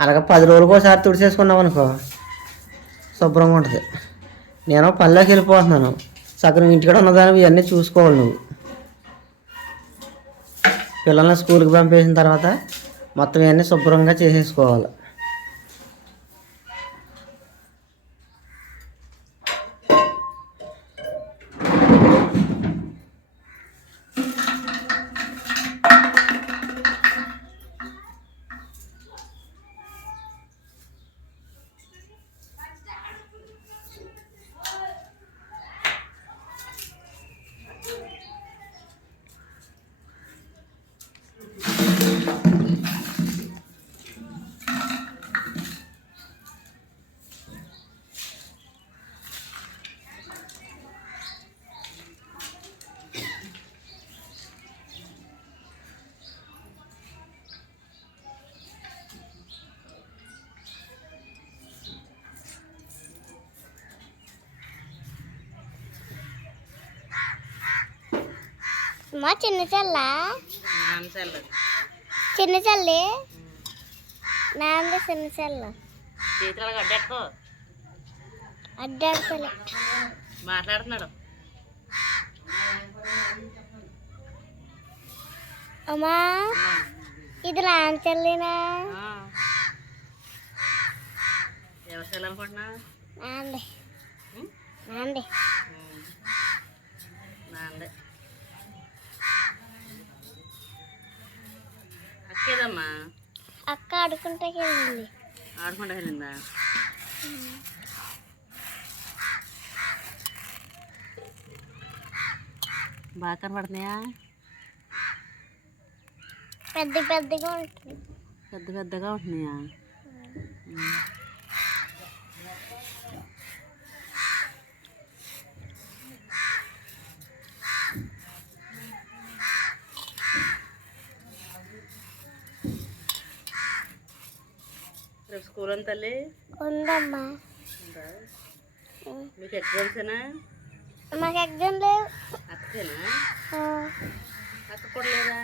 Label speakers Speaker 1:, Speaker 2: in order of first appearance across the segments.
Speaker 1: అలాగే పది రోజులకు ఒకసారి తుడిచేసుకున్నావు అనుకో శుభ్రంగా ఉంటుంది. నేను పనిలోకి వెళ్ళిపోతున్నాను. సగం ఇంటికాడ ఉన్నదాన్ని ఇవన్నీ చూసుకోవాలి నువ్వు. పిల్లల్ని స్కూల్కి పంపేసిన తర్వాత మొత్తం ఇవన్నీ శుభ్రంగా చేసేసుకోవాలి.
Speaker 2: మా చిన్న చెల్ల? చిన్న చెల్లి? నాంది చిన్న చెల్ల. అడ్డాడుకోలే
Speaker 3: మాట్లాడుతున్నాడు.
Speaker 2: అమ్మా ఇది రామ్ చెల్లినా.
Speaker 3: ఎవరు అక్కేదమ్మా
Speaker 2: అక్క ఆడుకుంటే వెళ్ళింది
Speaker 3: ఆడుకుంటా వెళ్ళిందా బాగా కనపడుతున్నాయా
Speaker 2: పెద్ద పెద్దగా ఉంటుంది.
Speaker 3: పెద్ద పెద్దగా ఉంటున్నాయా? అని తల్లి?
Speaker 2: ఉందమ్మా.
Speaker 3: మీకు ఎగ్జామ్సేనా?
Speaker 2: మాకు ఎగ్జామ్ లేవు
Speaker 3: అక్కకేనా?
Speaker 2: ఆ,
Speaker 3: అక్క కూడా లేదా?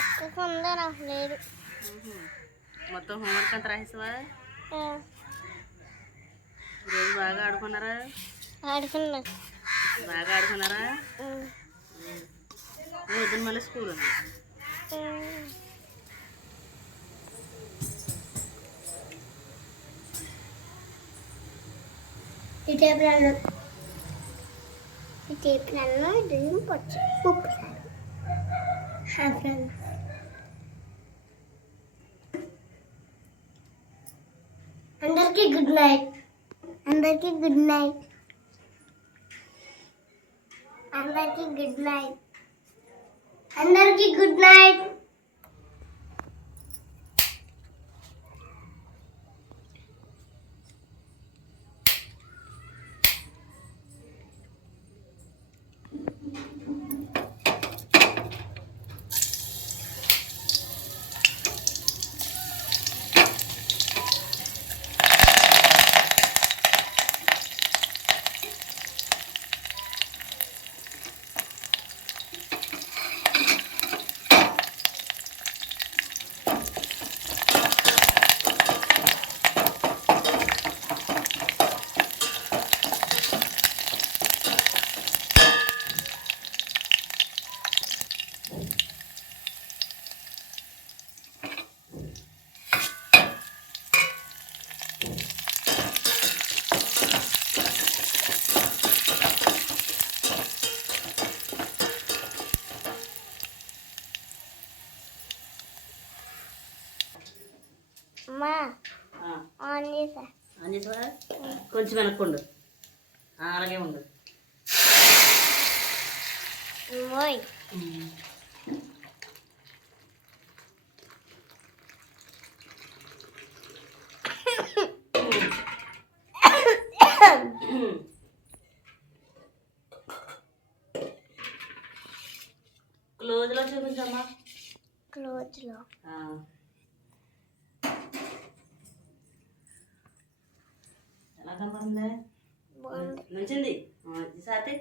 Speaker 2: అక్కకు ఉందా నాకు లేదు.
Speaker 3: మొత్తం హోంవర్క్ అంతా రాసేసావా?
Speaker 2: ఆ,
Speaker 3: ఈరోజు బాగా ఆడుకున్నారా?
Speaker 2: ఆడుకున్నా.
Speaker 3: బాగా ఆడుకున్నారా. వద్దు మళ్ళీ స్కూల్ ఉంది?
Speaker 2: ఈ టేపు నన్ను ఈ టేపు నన్ను ఇది పొచ్చు ఉప్పు ఫ్రెండ్ అందరికీ గుడ్ నైట్ అందరికీ గుడ్ నైట్ అందరికీ గుడ్ నైట్ అందరికీ గుడ్ నైట్
Speaker 3: కొంచెం వెనక్కుండు ఆ, అలాగే ఉండు
Speaker 2: ఓయ్
Speaker 3: క్లోజ్లో చూపించమ్మా
Speaker 2: క్లోజ్లో
Speaker 3: ఆ. ఎలా కనపడుతుంది
Speaker 2: బాగుంది
Speaker 3: నుంచింది సాతి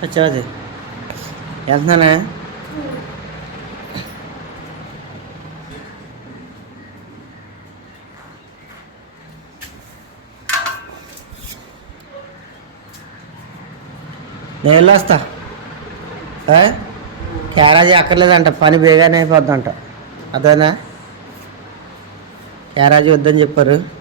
Speaker 1: సత్యవతి వెళ్తున్నానా? నేను వెళ్ళొస్తా. క్యారేజీ అక్కర్లేదంట పని బేగానే అయిపోద్దంట. అదేనా క్యారేజీ వద్దని చెప్పారు.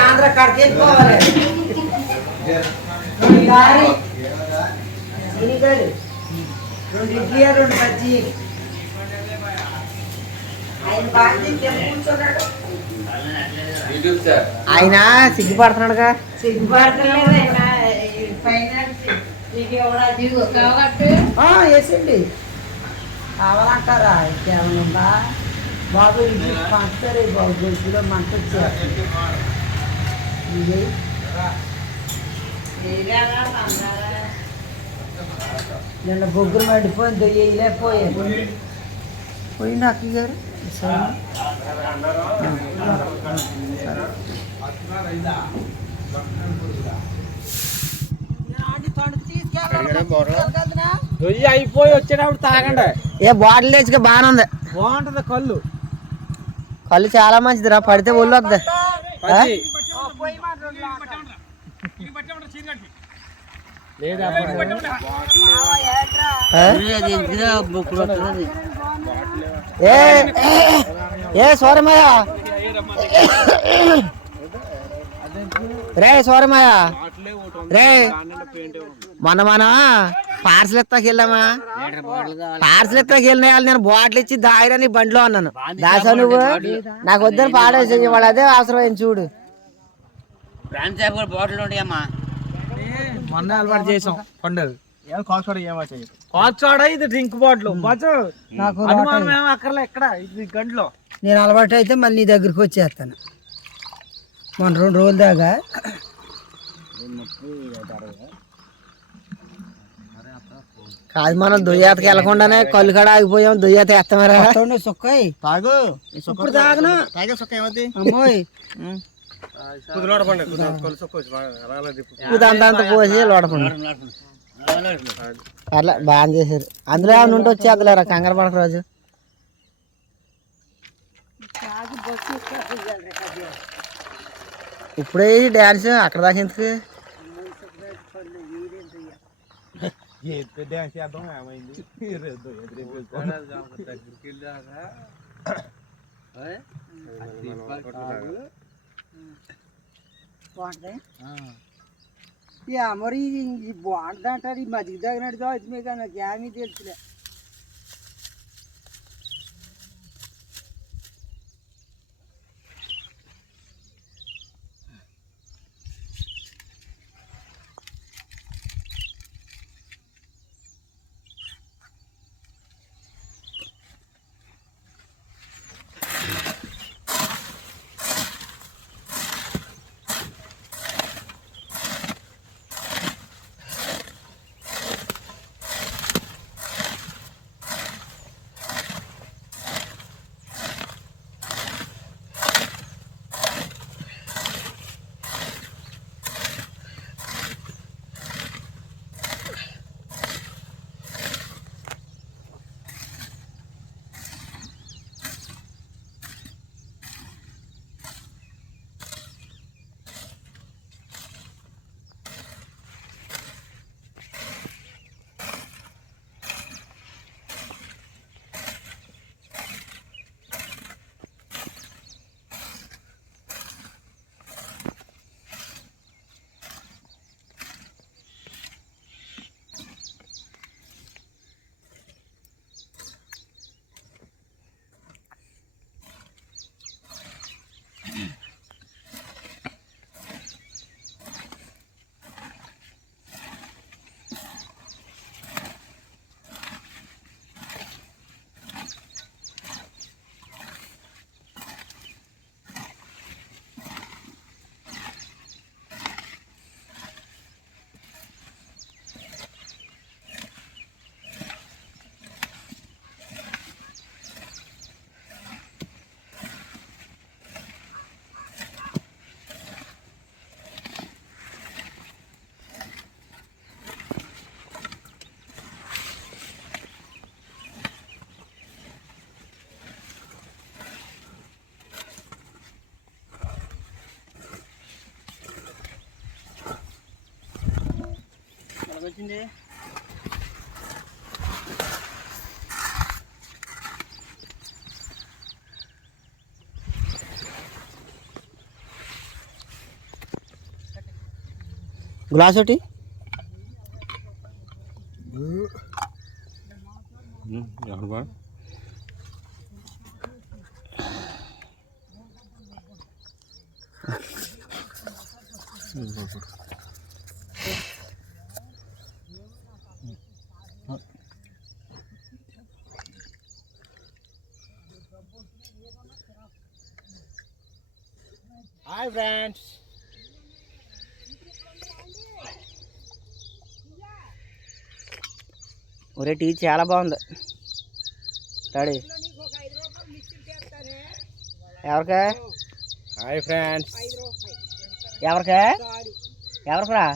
Speaker 1: ఆంధ్ర కాడికి వెళ్ళిపోవాలి రెండు ఇడ్లీ రెండు బజ్జీ. ఆయన సిగ్గుపడుతున్నాడుగా. సిగ్గుపడతలేదు వేసండి కావాలంటారా ఇంకేమన్నా బాబు ఇది పంచుతారు బాబు గొంతులో మంట వచ్చారు ఇది నిన్న బొగ్గులు మండిపోయింది దొయ్యలేకపోయాను పోయింది అక్క గారు సరే
Speaker 4: అయిపోయి వచ్చేటప్పుడు తాగండి.
Speaker 1: ఏ బాటిల్ తెచ్చుకో బాగానే ఉంది.
Speaker 4: బాగుంటది కళ్ళు.
Speaker 1: కళ్ళు చాలా మంచిదిరా పడితే ఒళ్ళు వద్ద. ఏ ఏ సోరమయ్య. రే సోరమయ్య. రే మొన్న మనం పార్సల్ ఎత్తాకి వెళ్ళామా? పార్సల్ ఎత్తాకి వెళ్ళిన వాళ్ళు నేను బాటిల్ ఇచ్చి దాయిరా నీ బండిలో అన్నాను. దాసా నువ్వు? నాకు వద్దని పాడేసి వాడు అదే అవసరం చూడు.
Speaker 4: మొన్న అలవాటు చేసాం ఇది డ్రింక్ బాటిల్. బచ్చు
Speaker 1: నాకు
Speaker 4: అనుమానం ఏం అక్కర్లే ఎక్కడ ఇది గంటలో.
Speaker 1: నేను అలవాటు అయితే మళ్ళీ నీ దగ్గరికి వచ్చేస్తాను. మన రెండు రోజుల దాకా కాదు మనం దుయ్యాతకి వెళ్ళకుండానే కళ్ళు కాడ ఆగిపోయాం దుయ్యాత ఎత్తమరా? సుక్కయ్
Speaker 4: తాగు.
Speaker 1: ఇప్పుడు తాగను.
Speaker 4: తాగే సుఖ ఏమవుతుంది
Speaker 1: అమ్మోయ్. అంత పోసి లోడపండి అట్లా బాగా చేశారు. అందులో ఏమైనా ఉంటే వచ్చేద్దలేరా కంగారు పడక రోజు. ఇప్పుడే డ్యాన్స్ అక్కడ దాకా ఎందుకు?
Speaker 4: డ్యాన్స్ చేద్దాం ఏమైంది?
Speaker 1: మరి బాగుంటుంది అంటారు ఈ మజ్జిగ తగినట్టు అయితే మీకు నాకు ఏమీ తెలుసులే.
Speaker 4: వచ్చింది
Speaker 1: గ్లాస్ ఒకటి.
Speaker 4: హాయ్ ఫ్రెండ్స్
Speaker 1: ఒరే టీ చాలా బాగుంది. డాడీ. ఎవరికా?
Speaker 4: Hi friends.
Speaker 1: ఎవరికా? ఎవరికిరా?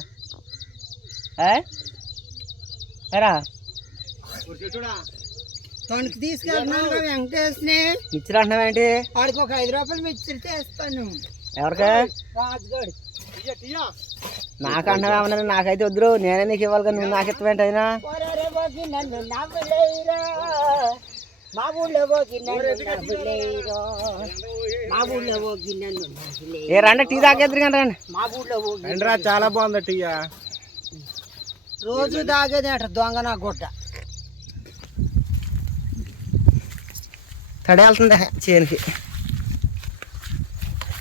Speaker 1: ఏరా?
Speaker 5: తనకి తీసుకెళ్తున్నాను వెంకటేష్ని.
Speaker 1: మిక్చర్ అంటున్నావేంటి
Speaker 5: వాడికి ఒక ఐదు రూపాయలు మిక్చర్ చేస్తాను.
Speaker 1: ఎవరికా?
Speaker 5: రాజుగాడు
Speaker 1: నాకు అంటున్నావు నాకైతే వద్దు నేనే నీకు ఇవ్వాలి కానీ నువ్వు నాకు ఇస్తావేంటి అయినా?
Speaker 5: పోరారే పోకి నన్ను నవ్వులేరా మా ఊళ్ళో పోకి నన్ను నవ్వులేరా మా ఊళ్ళో పోకి నన్ను నవ్వులేరా
Speaker 1: ఏ రండి టీ తాగేద్దరు కానీ రండి.
Speaker 5: మా ఊళ్ళో పోకి
Speaker 4: ఎండ్రా చాలా బాగుంది టీయా
Speaker 5: రోజు తాగేది అంట దొంగ నా గుడ్డ.
Speaker 1: తడి వెళ్తుంది చేనికి.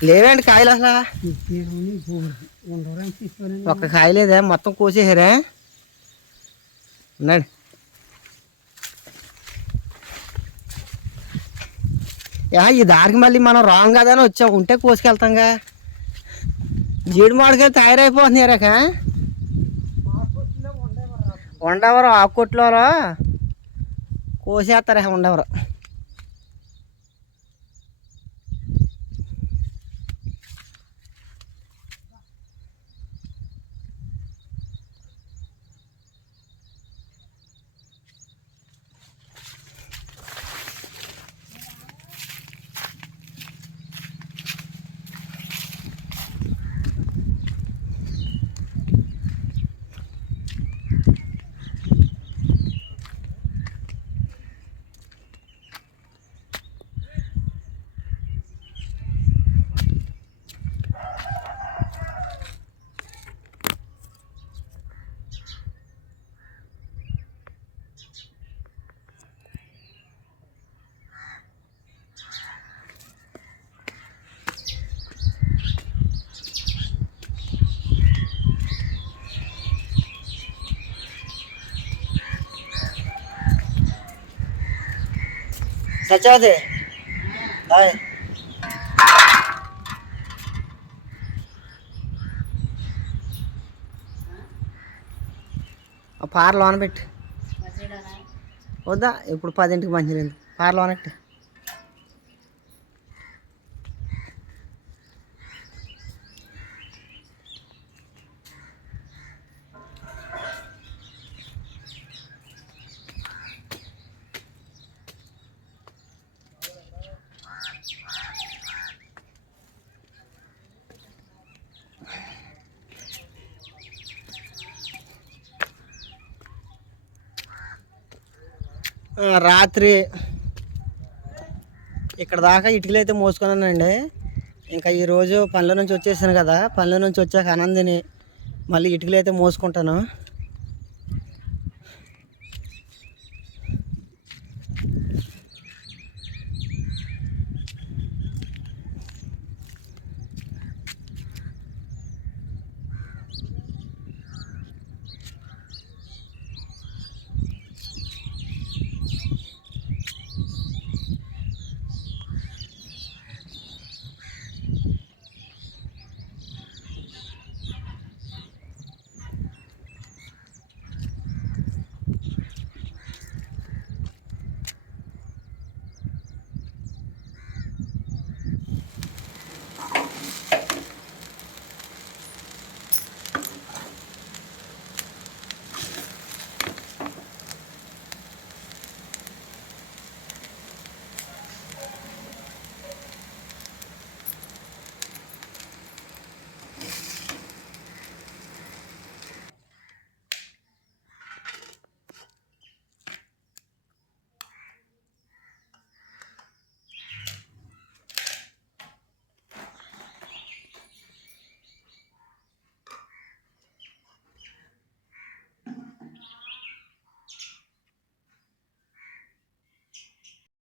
Speaker 1: లేవేంటి కాయలు అసలు? ఒక్క కాయ లేదే మొత్తం కోసేసారా? ఉన్నాడు యా, ఈ దారికి మళ్ళీ మనం రాంగ్ కదా అని వచ్చాం. ఉంటే కోసుకెళ్తాంగా. జీడి మామిడికాయలు తయారైపోతున్నారాక ఉండవరు ఆకుకొట్లో కోసేస్తారా ఉండవరు. సత్యవతి హాయ్ పార లోన పెట్టి వద్దా ఇప్పుడు పదింటికి మంచిది పార లోన రాత్రి ఇక్కడ దాకా ఇటుకలు అయితే మోసుకున్నానండి. ఇంకా ఈరోజు పనుల నుంచి వచ్చేసాను కదా. పనుల నుంచి వచ్చాక ఆనందిని మళ్ళీ ఇటుకలు అయితే మోసుకుంటాను.